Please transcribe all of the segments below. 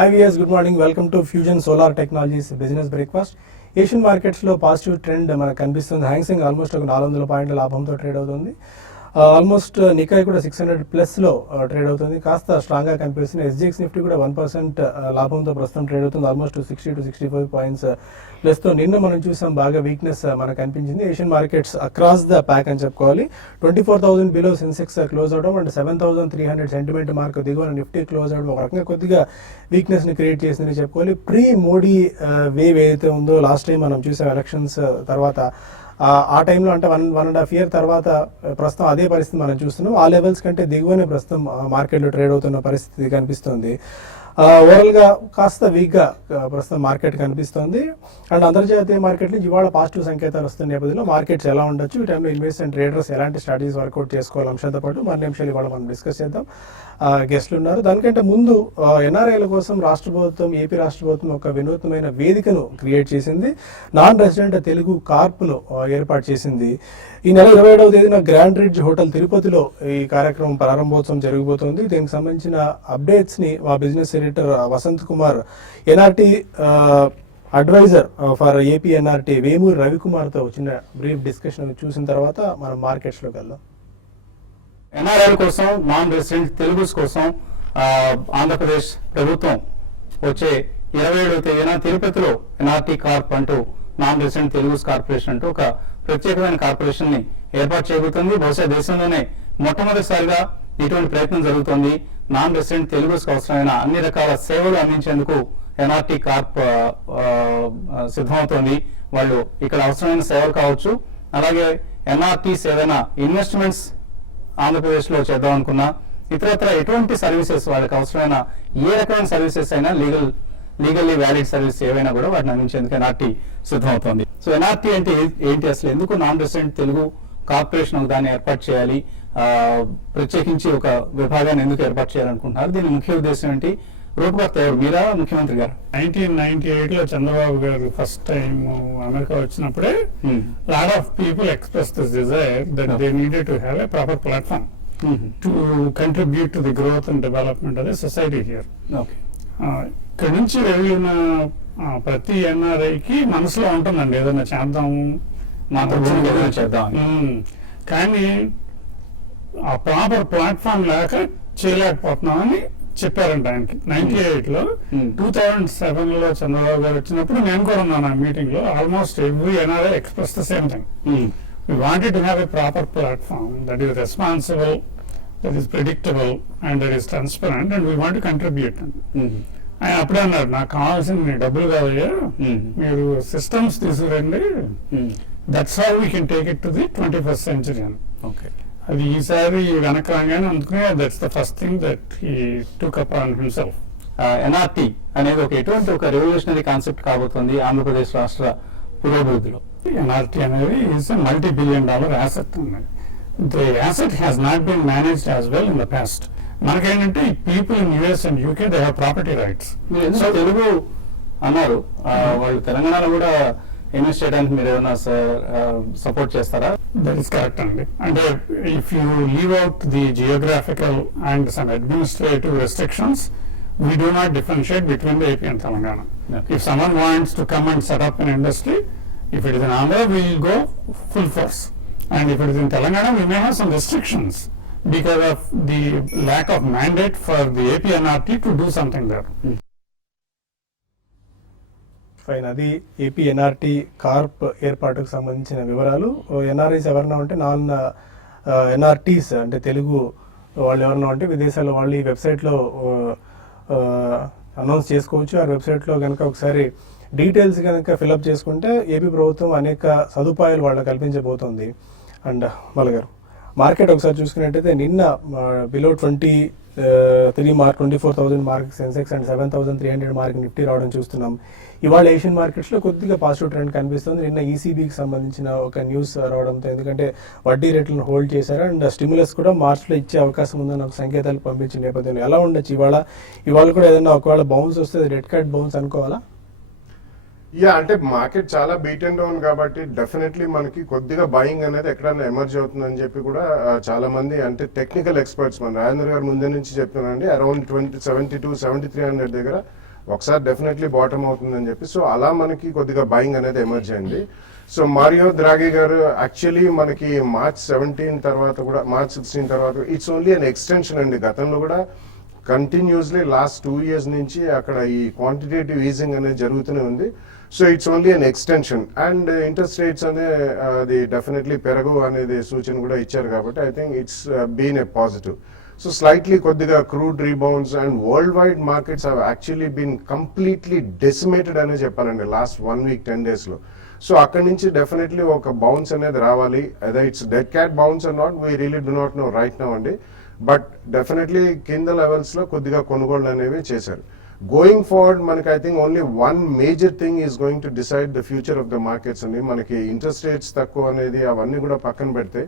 Hi viewers, good morning. Welcome to Fusion Solar Technologies Business Breakfast. Asian మార్కెట్స్లో positive trend మనకు కనిపిస్తుంది. Hang Seng almost ఒక 400 పాయింట్ల లాభంతో ట్రేడ్ అవుతుంది. ఆల్మోస్ట్ నికాయ్ కూడా 600+లో ట్రేడ్ అవుతుంది. కాస్త స్ట్రాంగ్గా కనిపిస్తుంది. ఎస్జిఎక్స్ నిఫ్టీ కూడా 1% లాభంతో ప్రస్తుతం ట్రేడ్ అవుతుంది. ఆల్మోస్ట్ 60 to 65 పాయింట్స్ ప్లస్తో నిన్న మనం చూసాం బాగా వీక్నెస్ మనకు కనిపించింది. Asian markets across the pack అని చెప్పుకోవాలి. 24,000 బిలో సెన్సెక్స్ క్లోజ్ అవడం అండ్ 7,300 సెంటిమెంట్ మార్క్ దిగువన నిఫ్టీ క్లోజ్ అవడం ఒక రకంగా కొద్దిగా వీక్నెస్ని క్రియేట్ చేసిందని చెప్పుకోవాలి. ప్రీ మోడీ వేవ్ ఏదైతే ఉందో లాస్ట్ టైం మనం చూసాం ఎలక్షన్స్ తర్వాత ఆ టైంలో అంటే 1.5 year తర్వాత ప్రస్తుతం అదే పరిస్థితి మనం చూస్తున్నాం. ఆ లెవెల్స్ కంటే దిగువనే ప్రస్తుతం మార్కెట్లో ట్రేడ్ అవుతున్న పరిస్థితి కనిపిస్తుంది. ఓవరాల్గా కాస్త వీక్గా ప్రస్తుతం మార్కెట్ కనిపిస్తుంది. అండ్ అంతర్జాతీయ మార్కెట్ నుంచి ఇవాళ పాజిటివ్ సంకేతాలు వస్తున్న నేపథ్యంలో మార్కెట్స్ ఎలా ఉండొచ్చు, ఈ టైంలో ఇన్వెస్ట్మెంట్ ట్రేడర్స్ ఎలాంటి స్ట్రాటజీస్ వర్కౌట్ చేసుకోవాలి అంశంతో పాటు మరిన్ని నిమిషాలు ఇవాళ మనం డిస్కస్ చేద్దాం. గెస్ట్లు ఉన్నారు. దానికంటే ముందు ఎన్ఆర్ఐల కోసం రాష్ట్ర ప్రభుత్వం, ఏపీ రాష్ట్ర ప్రభుత్వం ఒక వినూత్నమైన వేదికను క్రియేట్ చేసింది. నాన్ రెసిడెంట్ తెలుగు కార్ప్ను ఏర్పాటు చేసింది. ఈ నెల 27వ తేదీన గ్రాండ్ రిడ్జ్ హోటల్ తిరుపతిలో ఈ కార్యక్రమం ప్రారంభోత్సవం జరగబోతోంది. దీనికి సంబంధించిన అప్డేట్స్ని మా business editor Vasant Kumar, NRT advisor for AP NRT Vemuri రవికుమార్తో చిన్న బ్రీఫ్ డిస్కషన్ చూసిన తర్వాత మనం మార్కెట్స్లోకి వెళ్దాం. ఎన్ఆర్ఐల కోసం, నాన్ రెసిడెంట్ తెలుగుస్ కోసం ఆంధ్రప్రదేశ్ ప్రభుత్వం వచ్చే 27వ తేదీన తిరుపతిలో ఎన్ఆర్టీ కార్ప్ అంటూ నాన్ రెసిడెంట్ తెలుగుస్ కార్పొరేషన్ అంటూ ఒక ప్రత్యేకమైన కార్పొరేషన్ ని ఏర్పాటు చేయబోతుంది. బహుశా దేశంలోనే మొట్టమొదటిసారిగా ఇటువంటి ప్రయత్నం జరుగుతోంది. నాన్ రెసిడెంట్ తెలుగుస్ అవసరమైన అన్ని రకాల సేవలు అందించేందుకు ఎన్ఆర్టీ కార్ప్ సిద్ధమవుతోంది. వాళ్ళు ఇక్కడ అవసరమైన సేవలు కావచ్చు, అలాగే ఎన్ఆర్టీస్ ఏదైనా ఇన్వెస్ట్మెంట్స్ ఆంధ్రప్రదేశ్ లో చేద్దాం అనుకున్నా, ఇతరత్ర ఎటువంటి సర్వీసెస్ వాళ్ళకి అవసరమైన ఏ రకమైన సర్వీసెస్ అయినా లీగల్లీ వ్యాలిడ్ సర్వీస్ ఏవైనా కూడా వాటిని అందించేందుకు ఎన్ఆర్టీ సిద్ధమవుతోంది. సో ఎన్ఆర్టీ అంటే ఏంటి, అసలు ఎందుకు నాన్ రెసిడెంట్ తెలుగు కార్పొరేషన్ ఒక దాన్ని ఏర్పాటు చేయాలి, ప్రత్యేకించి ఒక విభాగాన్ని ఎందుకు ఏర్పాటు చేయాలనుకుంటున్నారు, దీని ముఖ్య ఉద్దేశం ఏంటి, రూపకర్త ఎవరు, మీరా ముఖ్యమంత్రి గారు? 1998 చంద్రబాబు గారు ఫస్ట్ టైం అమెరికా వచ్చినప్పుడే lot of people express this Dzire that they needed to have a proper platform to contribute to the growth and development of the society here. ఇక్కడ నుంచి వెళ్ళిన ప్రతి ఎన్ఆర్ఐకి మనసులో ఉంటుందండి ఏదైనా చేద్దాము, చేద్దాం, కానీ ఆ ప్రాపర్ ప్లాట్ఫామ్ లేక చేయలేకపోతున్నామని చెప్పారంట ఆయనకి 98లో. 2007లో చంద్రబాబు గారు వచ్చినప్పుడు నేను కూడా ఉన్నాను ఆ మీటింగ్ లో. Almost every NRI express the same thing. We wanted to have a proper platform that is responsible, that is predictable and that is transparent, and we want to contribute. ఆయన అప్పుడే అన్నారు, నాకు కావాల్సింది డబ్బులు కాదయ్యా, మీరు సిస్టమ్స్ తీసుకురండి, that's how we can take it to the 21st century అని. అది ఈసారి వెనక రాగానే అందుకునే that's the first thing that he took up on himself. NRT అనేది ఎటువంటి ఒక రెవల్యూషనరీ కాన్సెప్ట్ కాబోతుంది ఆంధ్రప్రదేశ్ రాష్ట్ర పురోభివృద్ధిలో. ఎన్ఆర్టీ అనేది ఈజ్ ఎ $multi-billion asset అన్నది. The asset has not been managed as well in the past. మనకేంటంటే people in US and UK they have property rights. మీరు తెలుగు అన్నారు, వాళ్ళు తెలంగాణలో కూడా ఇన్వెస్ట్ చేయడానికి మీరు ఏమైనా సపోర్ట్ చేస్తారా? దట్ ఈస్ కరెక్ట్ అండి. అంటే if you leave out the geographical and some administrative restrictions, we do not differentiate between the AP and Telangana. If someone wants to come and set up an industry, if it is in Andhra, we will go full force. And if it is in Telangana, we may have some restrictions because of the lack of mandate for the AP NRT to do something there. Fine, అది AP NRT Corp ఏర్పాటుకు సంబంధించిన వివరాలు. NRIs ఎవరన్నా ఉంటే non ఎన్ఆర్టీస్ అంటే తెలుగు వాళ్ళు ఎవరన్నా ఉంటే విదేశాల్లో వాళ్ళు ఈ వెబ్సైట్లో అనౌన్స్ చేసుకోవచ్చు. ఆ వెబ్సైట్లో కనుక ఒకసారి డీటెయిల్స్ కనుక ఫిలప్ చేసుకుంటే ఏపీ ప్రభుత్వం అనేక సదుపాయాలు వాళ్ళకి కల్పించబోతోంది. అండ్ మలగారు మార్కెట్ ఒకసారి చూసుకున్నట్టయితే నిన్న below 23 mark 24,000 mark Sensex and 7,300 mark Nifty రావడం చూస్తున్నాం. ఇవాళ ఏషియన్ మార్కెట్స్లో కొద్దిగా పాజిటివ్ ట్రెండ్ కనిపిస్తుంది. నిన్న ఈసీబీకి సంబంధించిన ఒక న్యూస్ రావడంతో, ఎందుకంటే వడ్డీ రేట్లను హోల్డ్ చేశారు అండ్ స్టిమ్యులస్ కూడా మార్చ్లో ఇచ్చే అవకాశం ఉందని ఒక సంకేతాలు పంపించిన నేపథ్యంలో ఎలా ఉండొచ్చు ఇవాళ కూడా ఏదైనా ఒకవేళ బౌన్స్ వస్తే రెడ్ కార్డ్ బౌన్స్ అనుకోవాలా? అంటే మార్కెట్ చాలా బీట్ అండ్ డౌన్ కాబట్టి డెఫినెట్లీ మనకి కొద్దిగా బయింగ్ అనేది ఎక్కడైనా ఎమర్జ్ అవుతుందని చెప్పి కూడా చాలా మంది అంటే టెక్నికల్ ఎక్స్పర్ట్స్ మన రాజేంద్ర గారు ముందే నుంచి చెప్తున్నారండి. అరౌండ్ 72-7300 దగ్గర ఒకసారి డెఫినెట్లీ బాటమ్ అవుతుందని చెప్పి, సో అలా మనకి కొద్దిగా బయింగ్ అనేది ఎమర్జ్ అయింది. సో మారియో ద్రాగి గారు యాక్చువల్లీ మనకి మార్చ్ 17 తర్వాత కూడా, మార్చ్ 16 తర్వాత ఇట్స్ ఓన్లీ అన్ ఎక్స్టెన్షన్ అండి. గతంలో కూడా కంటిన్యూస్లీ లాస్ట్ 2 years నుంచి అక్కడ ఈ క్వాంటిటేటివ్ ఈజింగ్ అనేది జరుగుతూనే ఉంది. So it's only an extension and interest rates అనే అది డెఫినెట్లీ పెరగు అనేది సూచన కూడా ఇచ్చారు కాబట్టి I think it's been a positive. So slightly కొద్దిగా crude rebounds and worldwide markets have actually been completely decimated అనే చెప్పాలండి లాస్ట్ 1 week 10 days లో. సో అక్కడి నుంచి డెఫినెట్లీ ఒక బౌన్స్ అనేది రావాలి. అదే it's dead cat bounce or not, we really do not know right now అండి. బట్ డెఫినెట్లీ కింద లెవెల్స్ లో కొద్దిగా కొనుగోళ్లు అనేవి చేశారు. గోయింగ్ ఫార్వర్డ్ మనకి I think only one major thing is going to decide the future of the markets అండి. మనకి ఇంట్రెస్ట్ రేట్స్ తక్కువ అనేది అవన్నీ కూడా పక్కన పెడితే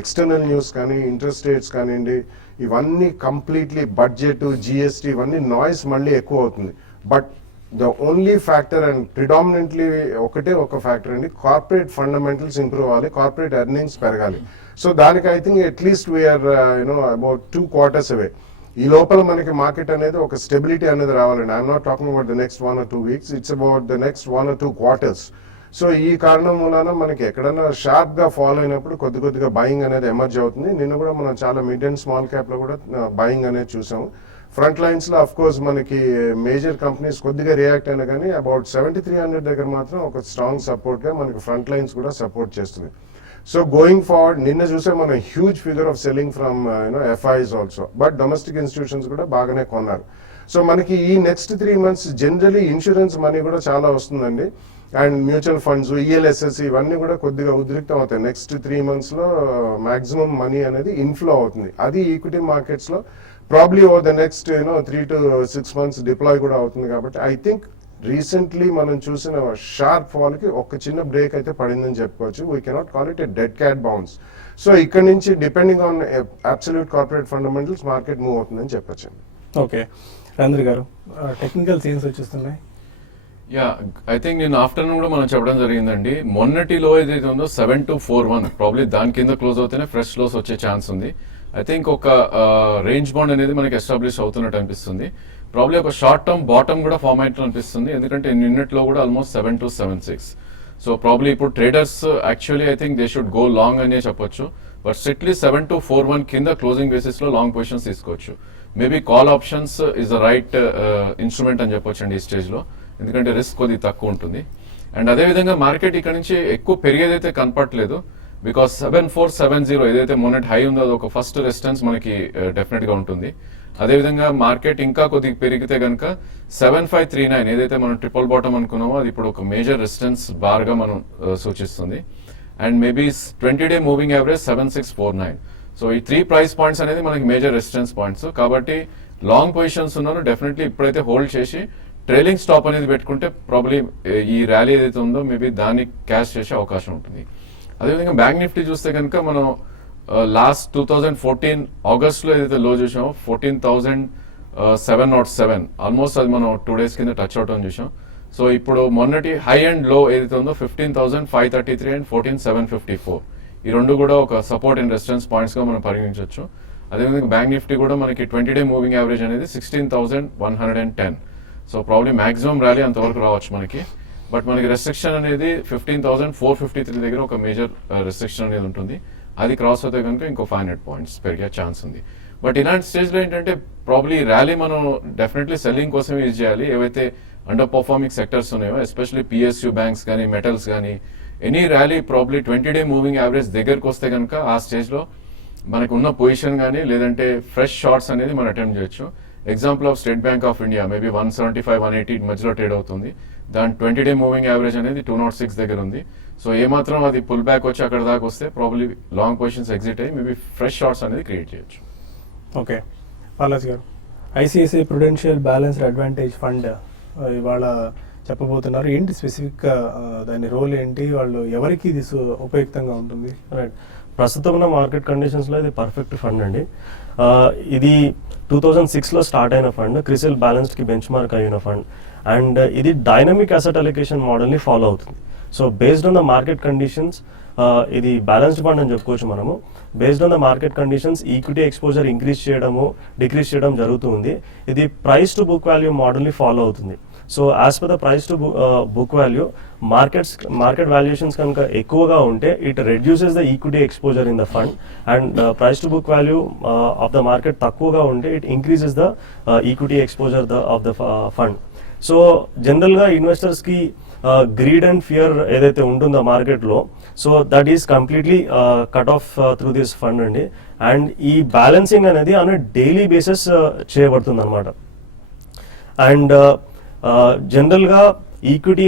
ఎక్స్టర్నల్ న్యూస్ కానీ ఇంట్రెస్ట్ రేట్స్ కానివ్వండి, ఇవన్నీ కంప్లీట్లీ బడ్జెట్, జిఎస్టీ ఇవన్నీ నాయిస్ మళ్ళీ ఎక్కువ అవుతుంది. But the only factor and predominantly ఒకటే ఒక ఫ్యాక్టర్ అండి, కార్పొరేట్ ఫండమెంటల్స్ ఇంప్రూవ్ అవ్వాలి, కార్పొరేట్ ఎర్నింగ్స్ పెరగాలి. సో దానికి I think at least we are about 2 quarters అవే. ఈ లోపల మనకి మార్కెట్ అనేది ఒక స్టెబిలిటీ అనేది రావాలండి. I'm not talking about the next 1 or 2 weeks, it's about the next 1 or 2 quarters. So ఈ కారణం మూలాన మనకి ఎక్కడైనా షార్ప్ గా ఫాలో అయినప్పుడు కొద్దిగా బయింగ్ అనేది ఎమర్జ్ అవుతుంది. నిన్న కూడా మనం చాలా మిడ్ అండ్ స్మాల్ క్యాప్ లో కూడా బయింగ్ అనేది చూసాము. ఫ్రంట్ లైన్స్ లో అఫ్ కోర్స్ మనకి మేజర్ కంపెనీస్ కొద్దిగా రియాక్ట్ అయినా కానీ అబౌట్ 7300 దగ్గర మాత్రం ఒక స్ట్రాంగ్ సపోర్ట్ గా మనకి ఫ్రంట్ లైన్స్ కూడా సపోర్ట్ చేస్తుంది. సో గోయింగ్ ఫార్వర్డ్ నిన్న చూసే మనం huge figure of selling from FIs also, but domestic institutions కూడా బాగానే కొన్నారు. సో మనకి ఈ next 3 months generally insurance money కూడా చాలా వస్తుందండి, అండ్ మ్యూచువల్ ఫండ్స్, ఈఎల్ఎస్ఎస్ ఇవన్నీ కూడా కొద్దిగా ఉద్రిక్తం అవుతాయి. నెక్స్ట్ 3 months లో మాక్సిమం మనీ అనేది ఇన్ఫ్లో అవుతుంది. అది ఈక్విటీ మార్కెట్స్ లో probably over the next 3 to 6 months deploy కూడా అవుతుంది. కాబట్టి ఐ థింక్ రీసెంట్లీ మనం చూసిన షార్ప్ ఫాల్ కి ఒక చిన్న బ్రేక్ అయితే పడిందని చెప్పుకోవచ్చు. We cannot call it a dead cat bounce. So ఇక్కడ నుంచి depending on absolute corporate fundamentals market move అవుతుందని చెప్పొచ్చు. ఓకే రాజేంద్ర గారు, టెక్నికల్ సీన్స్ వచ్చేస్తున్నాయి. యా, ఐ థింక్ నేను ఆఫ్టర్నూన్ కూడా మనం చెప్పడం జరిగిందండి. మొన్నటి లో ఏదైతే ఉందో 7241 ప్రాబ్లీ దాని కింద క్లోజ్ అవుతేనే ఫ్రెష్ లోస్ వచ్చే ఛాన్స్ ఉంది. ఐ థింక్ ఒక రేంజ్ బాండ్ అనేది మనకి ఎస్టాబ్లిష్ అవుతున్నట్టు అనిపిస్తుంది. ప్రాబ్లీ ఒక షార్ట్ టర్మ్ బాటమ్ కూడా ఫార్మ్ అయినట్టు అనిపిస్తుంది, ఎందుకంటే నిన్నట్లో కూడా ఆల్మోస్ట్ 7276. సో ప్రాబ్లీ ఇప్పుడు traders actually I think they should go long అనే చెప్పొచ్చు. బట్ స్ట్రిక్ట్లీ 7241 కింద క్లోజింగ్ బేసిస్ లో లాంగ్ పొజిషన్స్ తీసుకోవచ్చు. Maybe call options is the right instrument అని చెప్పొచ్చు అండి ఈ స్టేజ్ లో, ఎందుకంటే రిస్క్ కొద్దిగా తక్కువ ఉంటుంది. అండ్ అదేవిధంగా మార్కెట్ ఇక్కడ నుంచి ఎక్కువ పెరిగేదైతే కనపట్లేదు, బికాస్ 7470 ఏదైతే మొన్నటి హై ఉందో అది ఒక ఫస్ట్ రెసిస్టెన్స్ మనకి డెఫినెట్ గా ఉంటుంది. అదేవిధంగా మార్కెట్ ఇంకా కొద్దిగా పెరిగితే కనుక 7539 ఏదైతే మనం ట్రిపుల్ బాటమ్ అనుకున్నామో అది ఇప్పుడు ఒక మేజర్ రెసిస్టెన్స్ బార్ గా మనం సూచిస్తుంది. And maybe 20-day moving average 7649. So ఈ 3 ప్రైస్ పాయింట్స్ అనేది మనకి మేజర్ రెసిస్టెన్స్ పాయింట్స్. కాబట్టి లాంగ్ పొజిషన్స్ ఉన్నారో డెఫినెట్లీ ఇప్పుడైతే హోల్డ్ చేసి ట్రైలింగ్ స్టాప్ అనేది పెట్టుకుంటే ప్రాబ్లీ ఈ ర్యాలీ ఏదైతే ఉందో మేబీ దాన్ని క్యాష్ చేసే అవకాశం ఉంటుంది. అదేవిధంగా బ్యాంక్ నిఫ్టీ చూస్తే కనుక మనం లాస్ట్ 2014 ఆగస్ట్లో ఏదైతే లో చూసామో 14,707 ఆల్మోస్ట్ అది మనం 2 days కింద టచ్ అవుట్ అని చూసాం. సో ఇప్పుడు మొన్నటి హై అండ్ లో ఏదైతే ఉందో 15,533 అండ్ 14,754 ఈ రెండు కూడా ఒక సపోర్ట్ అండ్ రెసిస్టెన్స్ పాయింట్స్ గా మనం పరిగణించవచ్చు. అదేవిధంగా బ్యాంక్ నిఫ్టీ కూడా మనకి 20-day మూవింగ్ యావరేజ్ అనేది 16,110. సో ప్రాబ్లీ మాక్సిమం ర్యాలీ అంతవరకు రావచ్చు మనకి. బట్ మనకి రెస్ట్రిక్షన్ అనేది 15,453 దగ్గర ఒక మేజర్ రెస్ట్రిక్షన్ అనేది ఉంటుంది. అది క్రాస్ అవుతే కనుక ఇంకో 500 points పెరిగే ఛాన్స్ ఉంది. బట్ ఇలాంటి స్టేజ్లో ఏంటంటే ప్రాబ్లీ ర్యాలీ మనం డెఫినెట్లీ సెల్లింగ్ కోసం యూజ్ చేయాలి. ఏవైతే అండర్ పర్ఫార్మింగ్ సెక్టర్స్ ఉన్నాయో ఎస్పెషల్లీ పిఎస్యూ బ్యాంక్స్ కానీ మెటల్స్ కానీ any rally probably 20-day moving average దగ్గరకు వస్తే కనుక ఆ స్టేజ్లో మనకు ఉన్న పొజిషన్ కానీ లేదంటే ఫ్రెష్ షార్ట్స్ అనేది మనం అటెంప్ట్ చేయొచ్చు. Example of state bank of India maybe 175-180 మధ్యలో ట్రేడ్ అవుతుంది. దాని 20-day మూవింగ్ యావరేజ్ అనేది 206 దగ్గర ఉంది. సో ఏమాత్రం అది పుల్ బ్యాక్ వచ్చి అక్కడ దాకా వస్తే ప్రాబ్లీ లాంగ్ పొజిషన్స్ ఎగ్జిట్ అయ్యి మేబీ ఫ్రెష్ షార్ట్స్ అనేది క్రియేట్ చేయొచ్చు. ఓకే బాలాజీ గారు, ICICI Prudential balanced advantage fund ఇవాళ చెప్పబోతున్నారు. ఏంటి స్పెసిఫిక్గా దాని రోల్ ఏంటి, వాళ్ళు ఎవరికి ఇది ఉపయుక్తంగా ఉంటుంది? రైట్, ప్రస్తుతం ఉన్న మార్కెట్ కండిషన్స్లో ఇది పర్ఫెక్ట్ ఫండ్ అండి. ఇది 2006లో స్టార్ట్ అయిన ఫండ్, క్రిసిల్ బ్యాలెన్స్డ్కి బెంచ్ మార్క్ అయిన ఫండ్. అండ్ ఇది డైనమిక్ అసెట్ అలొకేషన్ మోడల్ని ఫాలో అవుతుంది. So based on the market conditions ఇది బ్యాలెన్స్డ్ ఫండ్ అని చెప్పుకోవచ్చు మనము. Based on the market conditions equity exposure increase చేయడము డిక్రీజ్ చేయడం జరుగుతుంది. ఇది ప్రైస్ టు బుక్ వాల్యూ మోడల్ని ఫాలో అవుతుంది. So as per the price to book value market valuations కనుక ఎక్కువగా ఉంటే it reduces the equity exposure in the fund, and price to book value of the market తక్కువగా ఉంటే it increases the equity exposure of the fund. So జనరల్గా ఇన్వెస్టర్స్కి greed and fear ఏదైతే ఉంటుందో మార్కెట్లో, so that is completely cut off through this fund అండి. And ఈ balancing అనేది on daily basis చేయబడుతుంది అనమాట. అండ్ జనరల్గా ఈక్విటీ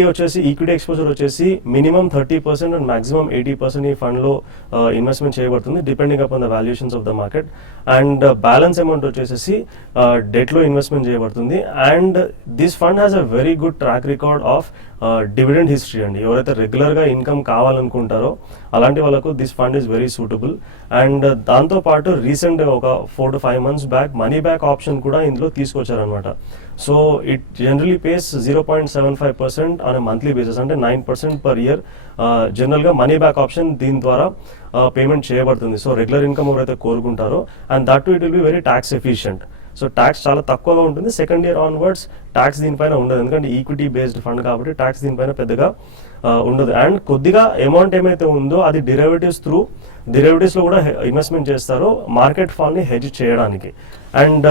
ఎక్స్పోజర్ వచ్చేసి మినిమం 30% అండ్ మాక్సిమం 80% ఈ ఫండ్లో ఇన్వెస్ట్మెంట్ చేయబడుతుంది depending upon the valuations of the market. And balance amount వచ్చేసి డెట్లో ఇన్వెస్ట్మెంట్ చేయబడుతుంది. And this fund has a very good track record of dividend history అండి. ఎవరైతే రెగ్యులర్గా ఇన్కమ్ కావాలనుకుంటారో అలాంటి వాళ్ళకు this fund is very suitable. And దాంతోపాటు రీసెంట్గా ఒక 4 to 5 months back money back option కూడా ఇందులో తీసుకొచ్చారనమాట. So it generally pays 0.75% on a monthly basis, అంటే 9% per year జనరల్గా మనీ బ్యాక్ ఆప్షన్ దీని ద్వారా పేమెంట్ చేయబడుతుంది. సో రెగ్యులర్ ఇన్కమ్ ఎవరైతే కోరుకుంటారో, and that too it will be very tax efficient. So tax చాలా తక్కువగా ఉంటుంది. సెకండ్ ఇయర్ ఆన్వర్డ్స్ ట్యాక్స్ దీనిపైన ఉండదు, ఎందుకంటే ఈక్విటీ బేస్డ్ ఫండ్ కాబట్టి ట్యాక్స్ దీనిపైన పెద్దగా ఉండదు. అండ్ కొద్దిగా అమౌంట్ ఏమైతే ఉందో అది డెరివేటివ్స్లో కూడా ఇన్వెస్ట్మెంట్ చేస్తారో మార్కెట్ ఫాల్ని హెడ్జ్ చేయడానికి. అండ్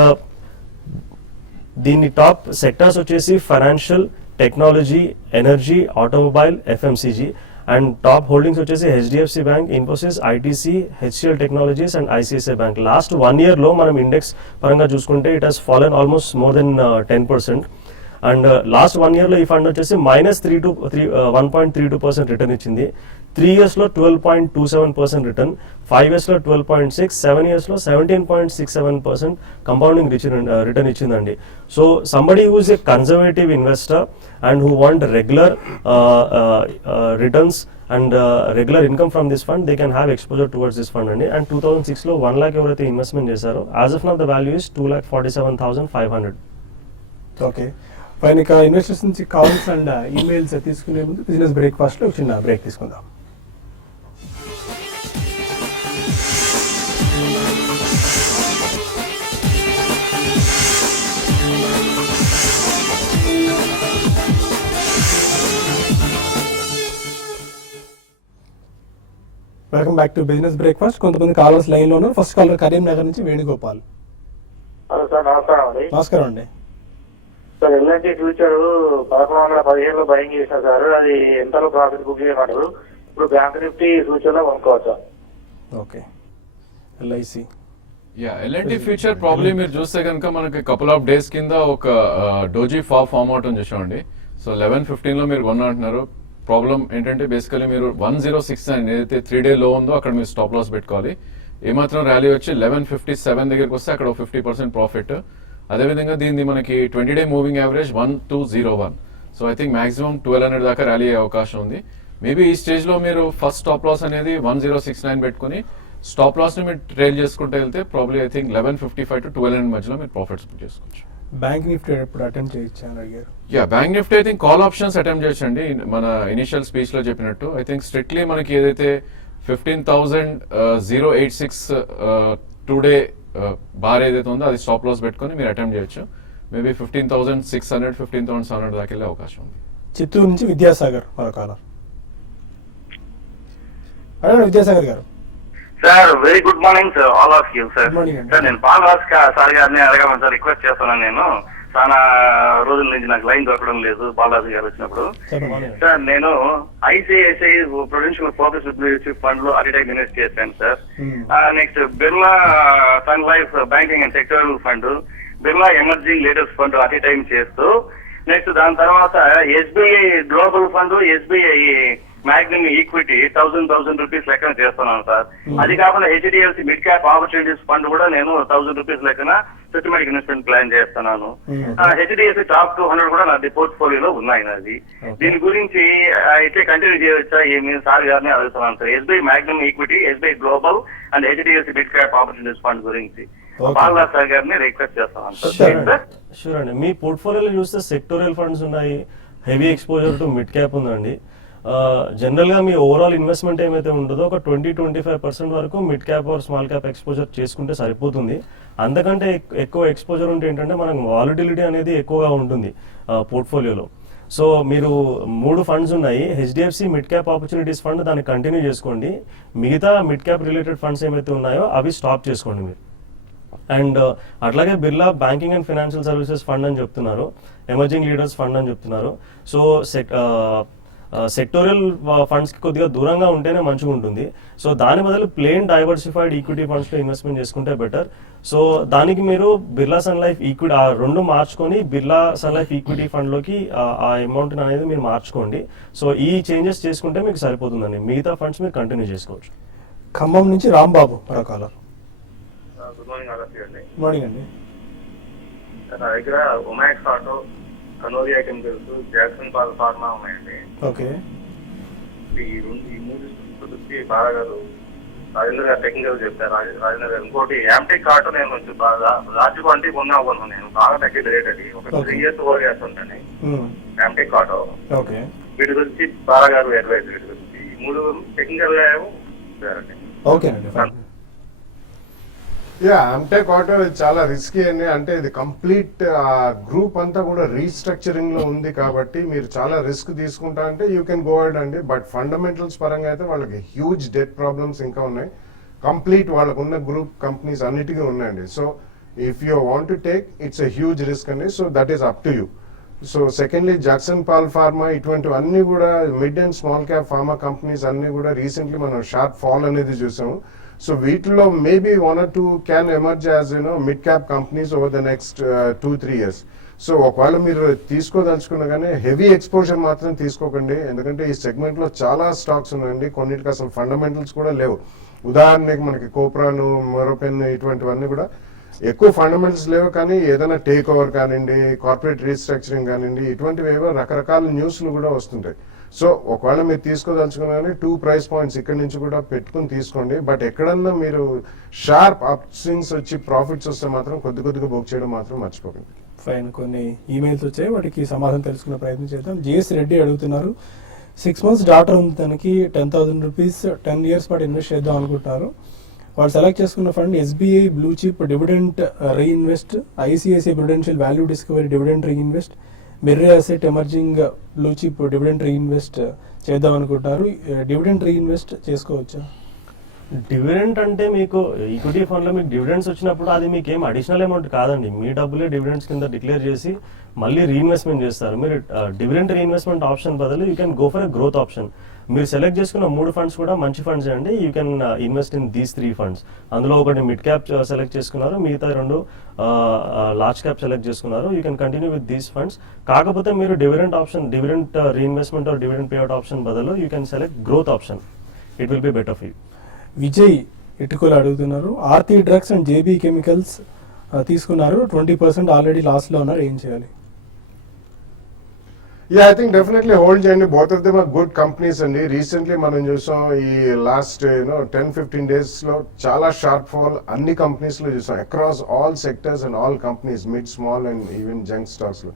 దీని టాప్ సెక్టర్స్ వచ్చేసి financial, technology, energy, automobile, FMCG. And top holdings వచ్చేసి HDFC bank, Infosys, ITC, HCL technologies and ICICI bank. Last 1 yearలో మనం ఇండెక్స్ పరంగా చూసుకుంటే it has fallen almost more than 10%. And last 1 yearలో ఈ ఫండ్ వచ్చేసి -1.32% రిటర్న్ ఇచ్చింది. 3 yearsలో 12.27% రిటర్న్, 5 yearsలో 12.6%, 7 yearsలో 17.67% కంపౌండింగ్ రిటర్న్ ఇచ్చిందండి. So somebody who is a conservative investor and who want regular returns and regular income from this fund, they can have exposure towards this fund అండి. And 2006లో 1 lakh ఎవరైతే investment చేశారో as of now the value is 2,47,500. Okay పైన ఇక investors నుంచి calls and emails తీసుకునే ముందు business బ్రేక్ఫాస్ట్లో చిన్న బ్రేక్ తీసుకుందాం. Welcome back to business breakfast. కొంతమంది కాలర్స్ లైన్ లో ఉన్నారు. ఫస్ట్ కాలర్ కరీంనగర్ నుంచి వేణుగోపాల్. హలో సార్, నమస్కారం అండి. నమస్కారం అండి. సార్ ఎల్ఐసి ఫ్యూచర్ 1115లో బయింగ్ చేసిన సార్, అది ఎంతలో ప్రాఫిట్ బుక్ చేయమంటారు? ఇప్పుడు బ్యాంక్ నిఫ్టీ ఫ్యూచర్ లో కొనుక్కోవచ్చా? Okay LIC L&T future probably మీరు చూస్తే కనుక మనకి కపుల్ ఆఫ్ డేస్ కింద ఒక డోజీ ఫామ్ అవటం చూసామండి. సో 11:15లో మీరు కొన్న అంటున్నారు. ప్రాబ్లం ఏంటంటే బేసికలీ మీరు 1069 ఏదైతే 3-day లో ఉందో అక్కడ మీరు స్టాప్ లాస్ పెట్టుకోవాలి. ఏమాత్రం ర్యాలీ వచ్చి 1157 దగ్గరికి వస్తే అక్కడ 50% ప్రాఫిట్. అదేవిధంగా దీన్ని మనకి 20-day moving average 1201. So I think maximum 1200 దాకా ర్యాలీ అయ్యే అవకాశం ఉంది. మేబీ ఈ స్టేజ్ లో మీరు ఫస్ట్ స్టాప్ లాస్ అనేది 1069 పెట్టుకుని స్టాప్ లాస్ ని మీరు ట్రైల్ చేసుకుంటూ వెళ్తే ప్రాబ్లీ ఐ థింక్ 1155 to 1200 మధ్యలో మీరు ప్రాఫిట్స్ బుక్ చేసుకోవచ్చు. బ్యాంక్ నిఫ్టీ ఎప్పుడు అటెంప్ట్ చేయొచ్చా అని అడిగారు. Bank Nifty I think call options attempt చేయొచ్చండి. మన ఇనిషియల్ స్పీచ్ లో చెప్పినట్టు ఐ థింక్ స్ట్రిక్ట్లీ మనకి ఏదైతే 15,086 2-day బార్ ఏదైతే ఉందో అది స్టాప్ లాస్ పెట్టుకొని మీరు అటెంప్ట్ చేయొచ్చు. మేబీ 15,600 15,700 దాకా వెళ్ళే అవకాశం ఉంది. చిత్తూరు నుంచి విద్యాసాగర్ మరో కాలర్. అడగండి విద్యాసాగర్ గారు. Sir very good morning sir, all of you sir. Good morning, sir నేను బాలరాజ్ సార్ గారిని అడగమని సార్ రిక్వెస్ట్ చేస్తున్నాను. నేను చాలా రోజుల నుంచి నాకు లైన్ దొరకడం లేదు బాలరాజు గారు వచ్చినప్పుడు. సార్ నేను ఐసిఐసిఐ ప్రొడెన్షియల్ ఫోకస్ ఫండ్ లో అట్ టైం ఇన్వెస్ట్ చేశాను sir. Next Birla Sun Life banking and sectoral fund, Birla emerging leaders fund at time చేస్తూ, నెక్స్ట్ దాని తర్వాత SBI global fund, SBI Magnum equity 1000 rupees లెక్కన చేస్తున్నాను సార్. అది కాకుండా HDFC mid cap opportunities fund కూడా నేను 1000 రూపీస్ లెక్కన సిస్టమేటిక్ ఇన్వెస్ట్మెంట్ ప్లాన్ చేస్తున్నాను. హెచ్డిఎఫ్సి టాప్ 200 కూడా నా పోర్ట్ఫోలియోలో ఉన్నాయి నాది. దీని గురించి అయితే కంటిన్యూ చేయవచ్చా ఏమి సార్ గారిని అడుగుతున్నాను sir. SBI Magnum equity, SBI global and HDFC mid cap opportunities fund గురించి బాలరాజ్ సార్ గారిని రిక్వెస్ట్ చేస్తున్నాను సార్. షూర్ అండి. మీ పోర్ట్ఫోలియోలో చూస్తే సెక్టోరియల్ ఫండ్స్ ఉన్నాయి, heavy exposure to mid cap ఉందండి. జనరల్గా మీ ఓవరాల్ ఇన్వెస్ట్మెంట్ ఏమైతే ఉంటుందో ఒక 20-25% వరకు mid cap or small cap exposure చేసుకుంటే సరిపోతుంది. అంతకంటే ఎక్కువ ఎక్స్పోజర్ ఉంటే ఏంటంటే మనకు వాలిటిలిటీ అనేది ఎక్కువగా ఉంటుంది పోర్ట్ఫోలియోలో. సో మీరు 3 ఫండ్స్ ఉన్నాయి. HDFC mid cap opportunities fund దాన్ని కంటిన్యూ చేసుకోండి. మిగతా మిడ్ క్యాప్ రిలేటెడ్ ఫండ్స్ ఏమైతే ఉన్నాయో అవి స్టాప్ చేసుకోండి మీరు. అండ్ అట్లాగే Birla banking and financial services fund అని చెప్తున్నారు, ఎమర్జింగ్ లీడర్స్ ఫండ్ అని చెప్తున్నారు. సో సెక్టోరియల్ ఫండ్స్కి కొద్దిగా దూరంగా ఉంటేనే మంచిగా ఉంటుంది. సో దాని బదులు ప్లెయిన్ డైవర్సిఫైడ్ ఈక్విటీ ఫండ్స్లో ఇన్వెస్ట్మెంట్ చేసుకుంటే బెటర్. సో దానికి మీరు బిర్లా సన్ లైఫ్ ఈక్విటీ ఆ 2 మార్చుకొని బిర్లా సన్ లైఫ్ ఈక్విటీ ఫండ్లోకి ఆ అమౌంట్ అనేది మీరు మార్చుకోండి. సో ఈ చేంజెస్ చేసుకుంటే మీకు సరిపోతుందండి. మిగతా ఫండ్స్ మీరు కంటిన్యూ చేసుకోవచ్చు. ఖమ్మం నుంచి రాంబాబు మరొకాలర్. గుడ్ మార్నింగ్ ఆలస్య అండి. గుడ్ మార్నింగ్ అండి. నా దగ్గర Omax auto, Kanoria chemicals, Jagsonpal pharma ఉన్నాయండి. ఓకే. ఈ 3 గురించి బాగా గారు రాజేంద్ర గారు టెక్నికల్ చెప్తారు. రాజేంద్ర గారు ఇంకోటి యాంటిక్ ఆటో నేను కొంచెం బాగా లార్జ్ క్వాంటిటీ కొన్నాను. నేను బాగా తగ్గింది రేట్ అది. ఒక 3 years 4 years ఉంటాను యాంటిక్ ఆటో. ఓకే. వీటి గురించి బాగా గారు అడ్వైజ్ వీటి గురించి 3 టెక్నికల్ గా ఓకే అండి. యాంటెక్ ఆటో చాలా రిస్కీ అండి. అంటే ఇది కంప్లీట్ గ్రూప్ అంతా కూడా రీస్ట్రక్చరింగ్ లో ఉంది కాబట్టి మీరు చాలా రిస్క్ తీసుకుంటా అంటే యూ కెన్ గో అహెడ్ అండి. బట్ ఫండమెంటల్స్ పరంగా అయితే వాళ్ళకి హ్యూజ్ డెట్ ప్రాబ్లమ్స్ ఇంకా ఉన్నాయి. కంప్లీట్ వాళ్ళకు ఉన్న గ్రూప్ కంపెనీస్ అన్నిటికీ ఉన్నాయండి. So if you want to take it's a huge risk అండి. So that is up to you. So secondly Jagsonpal pharma ఇటువంటివన్నీ కూడా mid and small cap pharma companies అన్ని కూడా రీసెంట్లీ మనం షార్ప్ ఫాల్ అనేది చూసాము. సో వీటిలో maybe 1 or 2 can emerge as mid cap companies over the next 2-3 years. So ఒకవేళ మీరు తీసుకోదలుచుకున్నా కానీ హెవీ ఎక్స్పోజర్ మాత్రం తీసుకోకండి. ఎందుకంటే ఈ సెగ్మెంట్ లో చాలా స్టాక్స్ ఉన్నాయండి. కొన్నిటికి అసలు ఫండమెంటల్స్ కూడా లేవు. ఉదాహరణకి మనకి కోప్రాను, మొరోపెన్ ఇటువంటివన్నీ కూడా ఎక్కువ ఫండమెంటల్స్ లేవు. కానీ ఏదైనా టేక్ ఓవర్ కానివ్వండి, కార్పొరేట్ రీస్ట్రక్చరింగ్ కానివ్వండి, ఇటువంటివి ఏవో రకరకాల న్యూస్లు కూడా వస్తుంటాయి. సో ఒకవేళ మీరు తీసుకోదలుచుకున్నా 2 price points ఇక్కడ నుంచి కూడా పెట్టుకుని తీసుకోండి. బట్ ఎక్కడన్నా మీరు షార్ప్ అప్ స్వింగ్స్ వచ్చి ప్రాఫిట్స్ వస్తే మాత్రం కొద్దిగా బుక్ చేయడం మాత్రం మర్చిపోకండి. ఫైన్. కొన్ని ఈమెయిల్స్ వచ్చాయి, వాటికి సమాధానం తెలుసుకునే ప్రయత్నం చేద్దాం. జిఎస్ రెడ్డి అడుగుతున్నారు, 6 months డాటర్ ఉంది, తనకి 10,000 rupees 10 years పాటు ఇన్వెస్ట్ చేద్దాం అనుకుంటున్నారు. వాళ్ళు సెలెక్ట్ చేసుకున్న fund SBI blue chip dividend reinvest, ICICI Prudential value discovery dividend reinvest, merry asset emerging blue chip dividend reinvest చేద్దాం అనుకుంటున్నారు. డివిడెంట్ రీఇన్వెస్ట్ చేసుకోవచ్చా? డివిడెంట్ అంటే మీకు ఈక్విటీ ఫండ్లో మీకు డివిడెండ్స్ వచ్చినప్పుడు అది మీకు ఏం అడిషనల్ అమౌంట్ కాదండి. మీ డబ్బులే డివిడెండ్స్ కింద డిక్లేర్ చేసి మళ్ళీ రీఇన్వెస్ట్మెంట్ చేస్తారు. మీరు డివిడెంట్ రీఇన్వెస్ట్మెంట్ ఆప్షన్ బదులు you can go for a growth option. మీరు సెలెక్ట్ చేసుకున్న 3 funds కూడా మంచి ఫండ్స్ అండి. You can invest in these 3 funds. అందులో ఒకటి మిడ్ క్యాప్ సెలెక్ట్ చేసుకున్నారు, మిగతా 2 లార్జ్ క్యాప్ సెలెక్ట్ చేసుకున్నారు. You can continue with these funds. కాకపోతే మీరు dividend option, dividend reinvestment or dividend payout option బదులు you can select growth option. It will be better for you. Vijay ఇటుకలు అడుగుతున్నారు, Aarti drugs and JB chemicals తీసుకున్నారు, 20% already లాస్లో ఉన్నారు, ఏం చేయాలి? ఐ థింక్ డెఫినెట్లీ హోల్డ్ చేయండి. Both of them are good companies అండి. రీసెంట్లీ మనం చూసాం ఈ లాస్ట్ 10-15 days లో చాలా షార్ప్ ఫాల్ అన్ని కంపెనీస్ లో చూసాం, across all sectors and all companies, mid small and even junk stocks లో.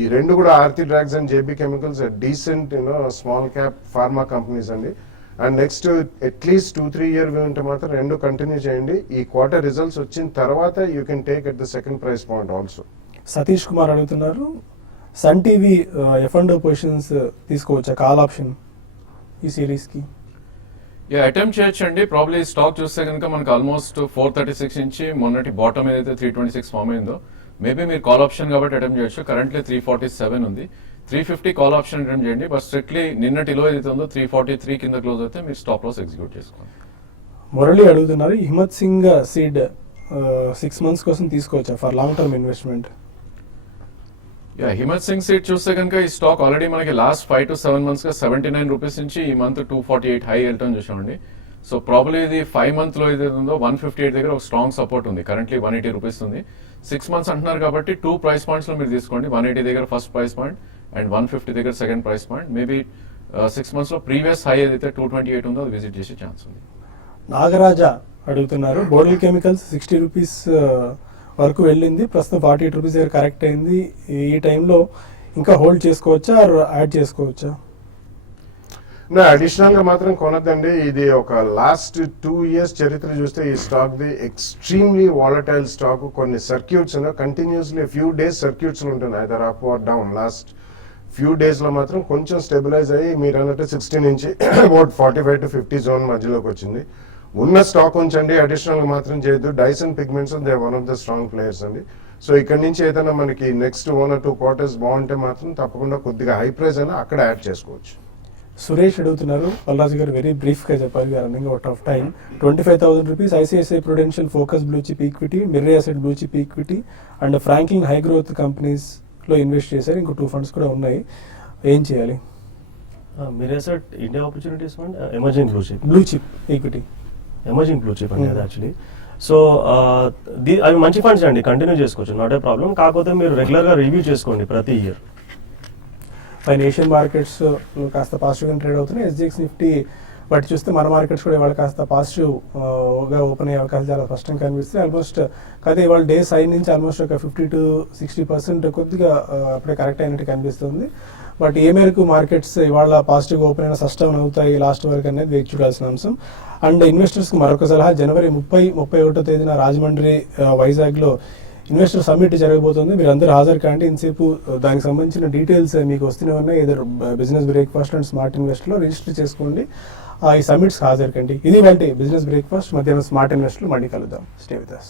ఈ 2 కూడా Aarti drugs and JB chemicals decent small cap pharma companies అండి. అండ్ నెక్స్ట్ అట్లీస్ట్ 2-3 year ఉంటే మాత్రం 2 కంటిన్యూ చేయండి. ఈ క్వార్టర్ రిజల్ట్స్ వచ్చిన తర్వాత you can take at the second price point also. Satish Kumar అడుగుతున్నారు, సన్ టీవీ F&O పొజిషన్స్ తీసుకోవచ్చా కాల్ ఆప్షన్ ఈ సిరీస్కి? అటెంప్ట్ చేయొచ్చండి. ప్రాబ్లీ స్టాక్ చూస్తే కనుక మనకు ఆల్మోస్ట్ 436 నుంచి మొన్నటి బాటమ్ ఏదైతే 326 ఫామ్ అయిందో, మేబీ మీరు కాల్ ఆప్షన్ కాబట్టి అటెంప్ట్ చేయొచ్చు. కరెంట్లీ 347 ఉంది, 350 కాల్ ఆప్షన్ అటెంప్ట్ చేయండి. బట్ స్ట్రిక్ట్లీ నిన్నటి లో ఏదైతే ఉందో 343 కింద క్లోజ్ అయితే మీరు స్టాప్ లాస్ ఎగ్జిక్యూట్ చేసుకోండి. మురళి అడుగుతున్నారు, హిమ్మత్ సింగ్ సీడ్ 6 months కోసం తీసుకోవచ్చా for long term investment? Himmat Singh seat చూస్తే కనుక ఈ స్టాక్ ఆల్రెడీ మనకి లాస్ట్ 5 to 7 months గా 79 రూపీస్ నుంచి ఈ మంత్ 248 హై వెళ్ళటం చూసామండి. సో ప్రాబ్లీ ఇది 5 month లో ఏదైతే ఉందో 158 దగ్గర ఒక స్ట్రాంగ్ సపోర్ట్ ఉంది. కరెంట్లీ 180 రూపీస్ ఉంది. 6 months అంటున్నారు కాబట్టి 2 price points లో మీరు తీసుకోండి. 180 దగ్గర ఫస్ట్ ప్రైస్ పాయింట్ అండ్ 150 దగ్గర second price point. Maybe 6 months లో ప్రీవియస్ హై ఏదైతే 228 ఉందో అది విజిట్ చేసే ఛాన్స్ ఉంది. నాగరాజా అడుగుతున్నారు, బోర్డల్ కెమికల్స్ 60 రూపీస్ వరకు వెళ్ళింది, ప్రస్తుతం 48 రూపీస్ దగ్గర కరెక్ట్ అయింది. ఈ టైంలో ఇంకా హోల్డ్ చేసుకోవచ్చా ఆర్ యాడ్ చేసుకోవచ్చా? అడిషనల్ గా మాత్రం కొనద్దండి. ఇది ఒక లాస్ట్ 2 years చరిత్ర చూస్తే ఈ stock the extremely volatile stock. కొన్ని circuits continuously few days circuits ఉంటుంది, either up or down. Last few days లో మాత్రం కొంచెం స్టెబిలైజ్ అయ్యి మీరు అన్నట్టు 60 నుంచి అబౌట్ 45 to 50 జోన్ మధ్యలోకి వచ్చింది. ఉన్న స్టాక్ ఉంచండి, అడిషనల్ గా మాత్రం చేయొద్దు. Dyson pigments they one of the strong players అండి. సో ఇక్కడ నుంచి ఏదైనా మనకి నెక్స్ట్ 1 or 2 quarters బాగుంటే మాత్రం తప్పకుండా కొద్దిగా హై ప్రైస్ అయినా అక్కడ యాడ్ చేసుకోవచ్చు. సురేష్ అడుగుతున్నారు, బలరాజు గారు వెరీ బ్రీఫ్గా చెప్పారు, running out of time. 25,000 rupees ICICI prudential focus blue chip equity, Mirae asset blue chip equity and Franklin high growth కంపెనీస్లో ఇన్వెస్ట్ చేశారు. ఇంకో 2 funds కూడా ఉన్నాయి. ఏం చేయాలి? Mirae Asset India opportunities fund, emerging blue chip equity, emerging blue chip అనేది actually. So అవి మంచి ఫండ్స్ అండి, కంటిన్యూ చేసుకోవచ్చు, నాట్ ఏ ప్రాబ్లం. కాకపోతే మీరు రెగ్యులర్గా రివ్యూ చేసుకోండి ప్రతి ఇయర్. పైన ఏషియన్ మార్కెట్స్ కాస్త పాజిటివ్గా ట్రేడ్ అవుతున్నాయి. ఎస్జిఎక్స్ నిఫ్టీ బట్టి చూస్తే మన మార్కెట్స్ కూడా ఇవాళ కాస్త పాజిటివ్గా ఓపెన్ అయ్యే అవకాశాలు చాలా స్పష్టంగా కనిపిస్తాయి. ఆల్మోస్ట్ కాకపోతే ఇవాళ డే సైడ్ నుంచి ఆల్మోస్ట్ ఒక 50 to 60% కొద్దిగా అప్పుడే కరెక్ట్ అయినట్టు కనిపిస్తుంది. బట్ ఏ మేరకు మార్కెట్స్ ఇవాళ పాజిటివ్గా ఓపెన్ అయినా సస్టైన్ అవుతాయి లాస్ట్ వరకు అనేది వేచి చూడాల్సిన అంశం. అండ్ ఇన్వెస్టర్స్కి మరొక సలహా, జనవరి 30-31వ తేదీన రాజమండ్రి వైజాగ్లో ఇన్వెస్టర్ సమ్మిట్ జరగబోతుంది. మీరు అందరూ హాజరు కాండి. ఇంతసేపు దానికి సంబంధించిన డీటెయిల్స్ మీకు వస్తూనే ఉన్నాయి. ఏదో బిజినెస్ బ్రేక్ఫాస్ట్ అండ్ స్మార్ట్ ఇన్వెస్ట్లో రిజిస్టర్ చేసుకోండి. ఈ సమ్మిట్స్ హాజరు కండి. ఇది వంటి బిజినెస్ బ్రేక్ఫాస్ట్. మధ్యాహ్నం స్మార్ట్ ఇన్వెస్ట్లో మళ్ళీ కలుద్దాం. Stay with us.